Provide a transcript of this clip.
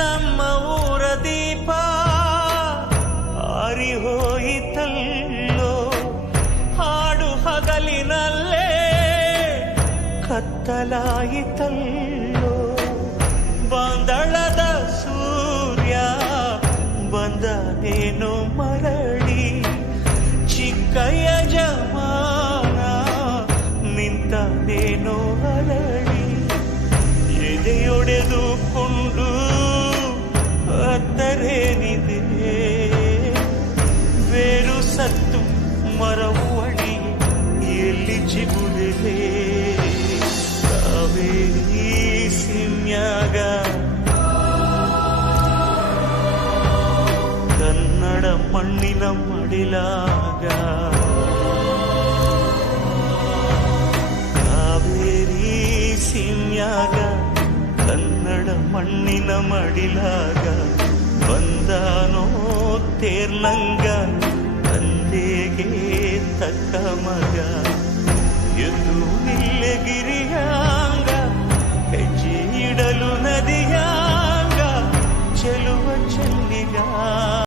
ನಮ್ಮ ಊರ ದೀಪ ಆರಿ ಹೋಯಿತಲ್ಲೋ, ಹಾಡು ಹಗಲಿನಲ್ಲೇ ಕತ್ತಲಾಯಿತಲ್ಲೋ, ಬಾಂದಳದ ಸೂರ್ಯ ಬಂದನೇನು ಮರಳಿ, ಚಿಕ್ಕ ಯಜಮಾನ ನಿಂತನೇನು ಅರಳಿ, ಎದೆಯೊಡೆದುಕೊಂಡು ಅತ್ತರೇನಿದೆ, ಬೇರು ಸತ್ತು ಮರವು ಅಡಿ ಎಲ್ಲಿ ಚಿಗುರಿದೆ, ಕಾವೇರಿ ಸಿಮ್ಯಾಗ ಕನ್ನಡ ಮಣ್ಣಿನ ಮಡಿಲಾಗ, ಕಾವೇರಿ ಸಿಮ್ಯಾಗ ಕನ್ನಡ ಮಣ್ಣಿನ ಮಡಿಲಾಗ, ಬಂದಾನೋ ತೇರ್ನಂಗ ತಂದೆಗೆ ತಕ್ಕ ಮಗ, ಎದ್ದು ನಿಲ್ಲಗಿರಿಯಾಂಗ ಹೆಜ್ಜೆ ಇಡಲು